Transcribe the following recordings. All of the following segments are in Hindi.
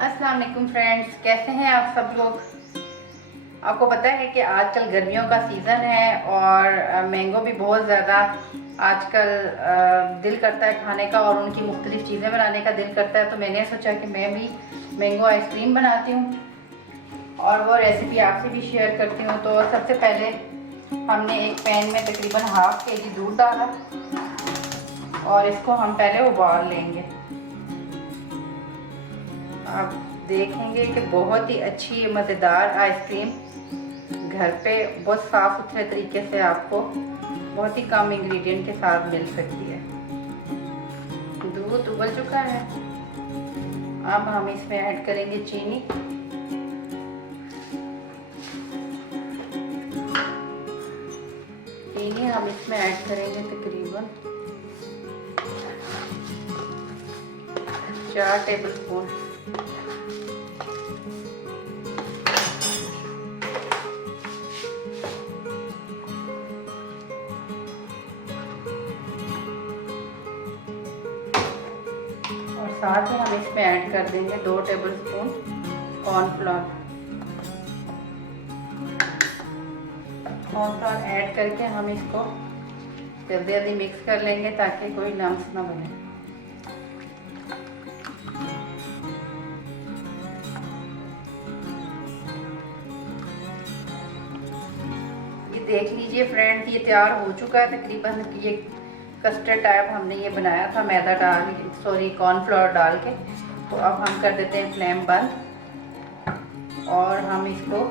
अस्सलाम वालेकुम फ्रेंड्स, कैसे हैं आप सब लोग। आपको पता है कि आजकल गर्मियों का सीज़न है और मैंगो भी बहुत ज़्यादा आजकल दिल करता है खाने का और उनकी मुख्तलिफ़ चीज़ें बनाने का दिल करता है। तो मैंने सोचा कि मैं भी मैंगो आइसक्रीम बनाती हूँ और वो रेसिपी आपसे भी शेयर करती हूँ। तो सबसे पहले हमने एक पैन में तकरीबन ½ kg दूध डाला और इसको हम पहले उबाल लेंगे। आप देखेंगे कि बहुत ही अच्छी मज़ेदार आइसक्रीम घर पे बहुत साफ़ सुथरे तरीके से आपको बहुत ही कम इंग्रेडिएंट के साथ मिल सकती है। दूध उबल चुका है, अब हम इसमें ऐड करेंगे चीनी। चीनी हम इसमें ऐड करेंगे तकरीबन 4 टेबलस्पून। और साथ ही हम इसमें ऐड कर देंगे 2 टेबलस्पून कॉर्नफ्लोर। कॉर्नफ्लोर ऐड करके हम इसको जल्दी जल्दी मिक्स कर लेंगे ताकि कोई लम्स ना बने। ये देख लीजिए फ्रेंड्स, ये तैयार हो चुका है तकरीबन। ये कस्टर्ड टाइप हमने ये बनाया था मैदा डाल कॉर्नफ्लोर डाल के। तो अब हम कर देते हैं फ्लेम बंद और हम इसको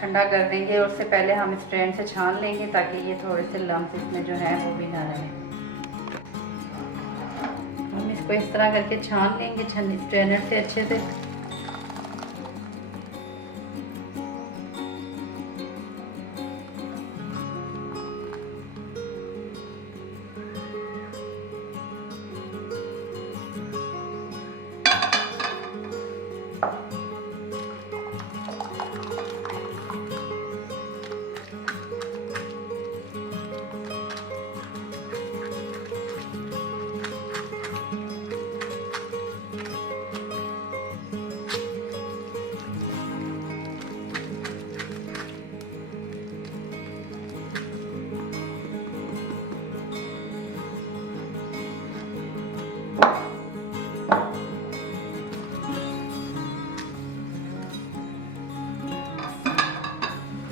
ठंडा कर देंगे। और उससे पहले हम स्ट्रेन से छान लेंगे ताकि ये थोड़े से लम्स इसमें जो है वो भी ना रहे। हम इसको इस तरह करके छान लेंगे स्ट्रेनर से अच्छे से।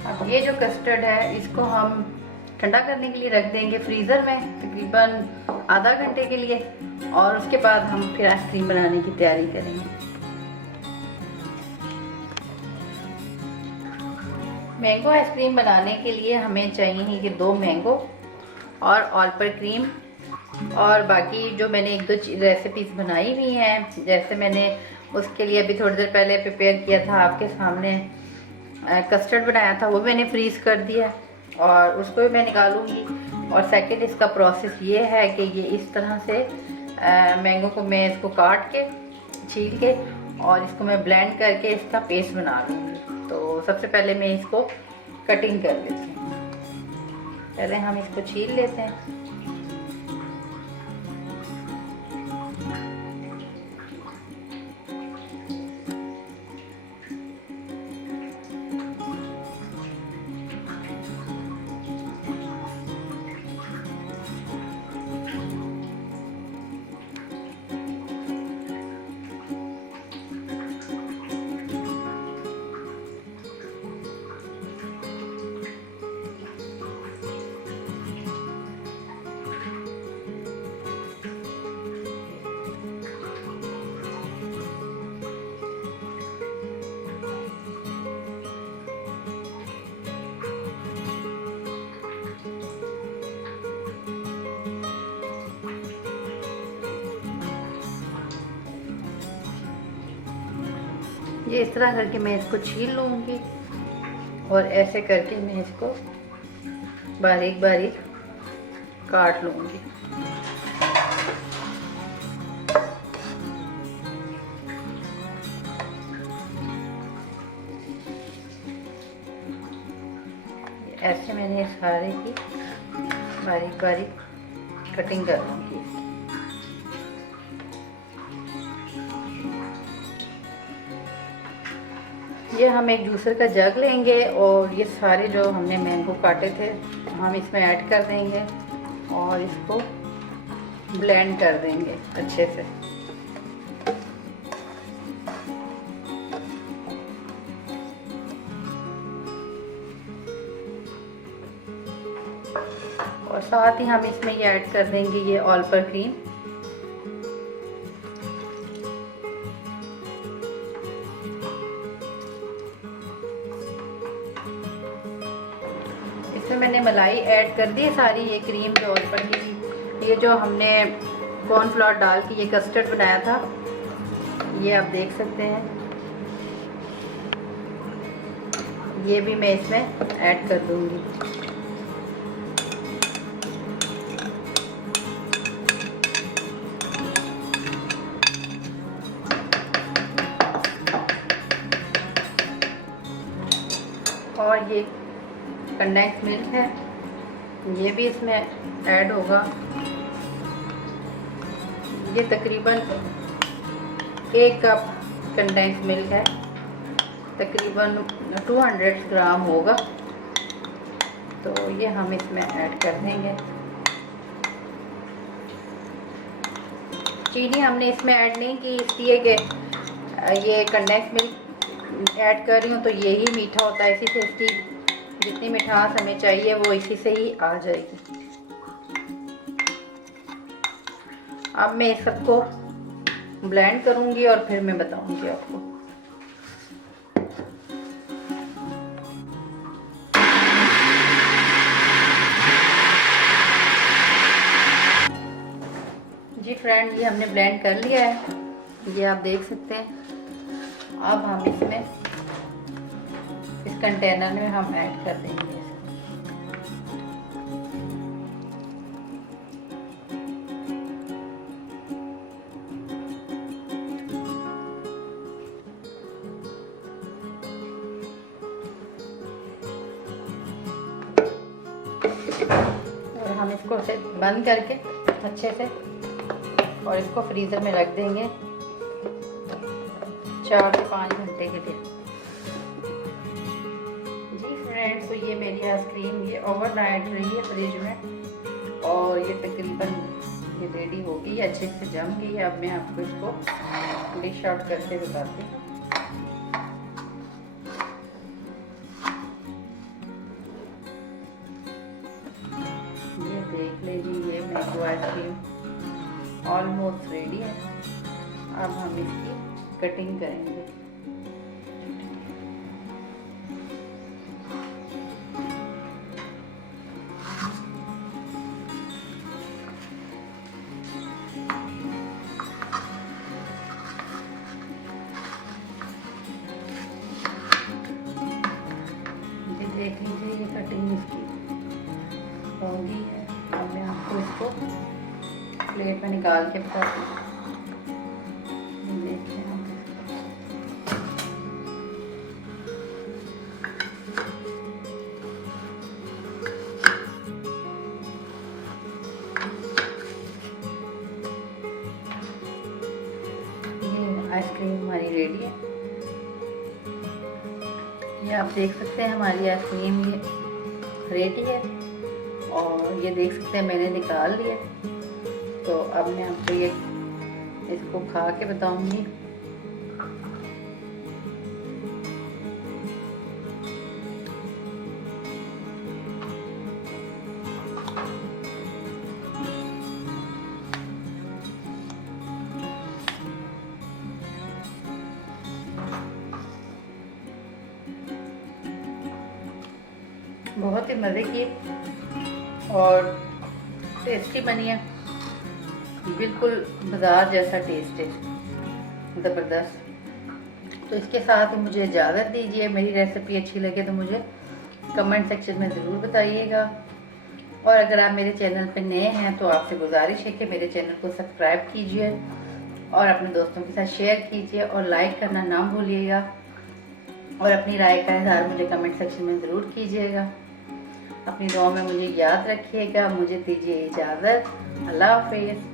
अब ये जो कस्टर्ड है इसको हम ठंडा करने के लिए रख देंगे फ्रीज़र में तकरीबन आधा घंटे के लिए। और उसके बाद हम फिर आइसक्रीम बनाने की तैयारी करेंगे। मैंगो आइसक्रीम बनाने के लिए हमें चाहिए कि 2 मैंगो और ऑल पर क्रीम और बाकी जो मैंने 1-2 रेसिपीज़ बनाई हुई हैं। जैसे मैंने उसके लिए अभी थोड़ी देर पहले प्रिपेयर किया था आपके सामने, कस्टर्ड बनाया था, वो मैंने फ्रीज़ कर दिया और उसको भी मैं निकालूंगी। और सेकंड इसका प्रोसेस ये है कि ये इस तरह से मैंगो को मैं इसको काट के छील के और इसको मैं ब्लेंड करके इसका पेस्ट बना लूँगी। तो सबसे पहले मैं इसको कटिंग कर लेती हूँ। पहले हम इसको छील लेते हैं। ये इस तरह करके मैं इसको छील लूँगी और ऐसे करके मैं इसको बारीक बारीक काट लूँगी। ऐसे मैंने सारे की बारीक बारीक कटिंग कर लूँगी। ये हम एक जूसर का जग लेंगे और ये सारे जो हमने मैंगो काटे थे हम इसमें ऐड कर देंगे और इसको ब्लेंड कर देंगे अच्छे से। और साथ ही हम इसमें ये ऐड कर देंगे ये ऑल पर क्रीम। इसमें मैंने मलाई ऐड कर दी है सारी, ये क्रीम जो ऑल पर की, ये जो हमने कॉर्नफ्लोर डाल के ये कस्टर्ड बनाया था, ये आप देख सकते हैं। ये भी मैं इसमें ऐड कर दूंगी। और ये कंडेंस मिल्क है, ये भी इसमें ऐड होगा। ये तकरीबन 1 कप कंडेंस मिल्क है, तकरीबन 200 ग्राम होगा, तो ये हम इसमें ऐड कर देंगे। चीनी हमने इसमें ऐड नहीं की, इसलिए कि ये कंडेंस मिल्क ऐड कर रही हूँ तो यही मीठा होता है, इसी से इसकी जितनी मिठास हमें चाहिए वो इसी से ही आ जाएगी। अब मैं इस सबको ब्लेंड करूँगी और फिर मैं बताऊँगी आपको। जी फ्रेंड, ये हमने ब्लेंड कर लिया है, ये आप देख सकते हैं। अब हम इसमें इस कंटेनर में हम ऐड कर देंगे। और हम इसको से बंद करके अच्छे से और इसको फ्रीज़र में रख देंगे 4 से 5 घंटे के लिए। जी फ्रेंड्स, तो ये मेरी आइसक्रीम ये ओवरनाइट रही है फ्रिज में और ये तकरीबन ये रेडी हो गई, अच्छे से जम गई है। अब मैं आपको इसको डिश आउट करके बताती हूँ। ये देख लीजिए, ये मैंगो आइसक्रीम ऑलमोस्ट रेडी है। अब हम इसकी कटिंग करेंगे। ये देख लीजिए, ये कटिंग इसकी हो गई है। अब मैं आपको इसको प्लेट में निकाल के बताती हूँ। आइसक्रीम हमारी रेडी है, ये आप देख सकते हैं हमारी आइसक्रीम ये रेडी है। और ये देख सकते हैं मैंने निकाल लिया। तो अब मैं आपको ये इसको खा के बताऊंगी। बहुत ही मज़े की और टेस्टी बनी है, बिल्कुल बाजार जैसा टेस्ट है, ज़बरदस्त। तो इसके साथ ही मुझे इजाज़त दीजिए। मेरी रेसिपी अच्छी लगे तो मुझे कमेंट सेक्शन में ज़रूर बताइएगा। और अगर आप मेरे चैनल पर नए हैं तो आपसे गुजारिश है कि मेरे चैनल को सब्सक्राइब कीजिए और अपने दोस्तों के साथ शेयर कीजिए और लाइक करना ना भूलिएगा। और अपनी राय का इज़हार मुझे कमेंट सेक्शन में ज़रूर कीजिएगा। अपनी दुआ में मुझे याद रखिएगा। मुझे दीजिए इजाज़त। अल्लाह हाफिज़।